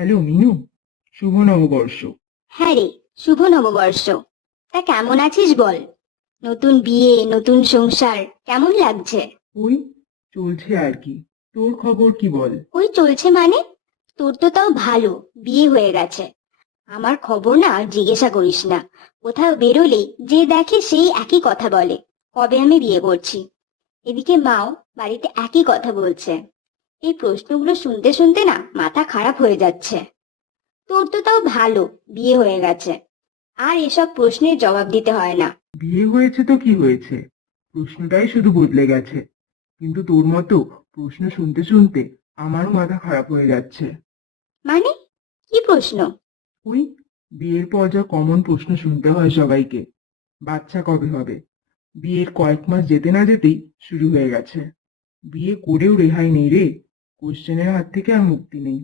Hello Minu, শুভ নববর্ষ। হ্যাঁ রে, শুভ নববর্ষ। তা কেমন আছিস বল? নতুন বিয়ে, নতুন সংসার, কেমন লাগছে? ওই চলছে আর কি। তোর খবর কি বল? ওই চলছে মানে? তোর তো তাও ভালো, বিয়ে হয়ে গেছে। আমার খবর না আর জিজ্ঞাসা করিস না। কোথাও বেরোলেই যে দেখে সেই একই কথা বলে, কবে আমি বিয়ে করছি। এদিকে মাও বাড়িতে একই কথা বলছে। এই প্রশ্নগুলো শুনতে শুনতে না মাথা খারাপ হয়ে যাচ্ছে। তোর তো তাও ভালো, বিয়ে হয়ে গেছে, আর এসব প্রশ্নের জবাব দিতে হয় না। বিয়ে হয়েছে তো কি হয়েছে, প্রশ্নটাই শুধু বদলে গেছে। কিন্তু তোর মতো প্রশ্ন শুনতে শুনতে আমারও মাথা খারাপ হয়ে যাচ্ছে। মানে, কি প্রশ্ন? ওই বিয়ের পর যা কমন প্রশ্ন শুনতে হয় সবাইকে, বাচ্চা কবে হবে। বিয়ের কয়েক মাস যেতে না যেতেই শুরু হয়ে গেছে। বিয়ে করেও রেহাই নেই রে, কোশ্চেনের হাত থেকে আর মুক্তি নেই।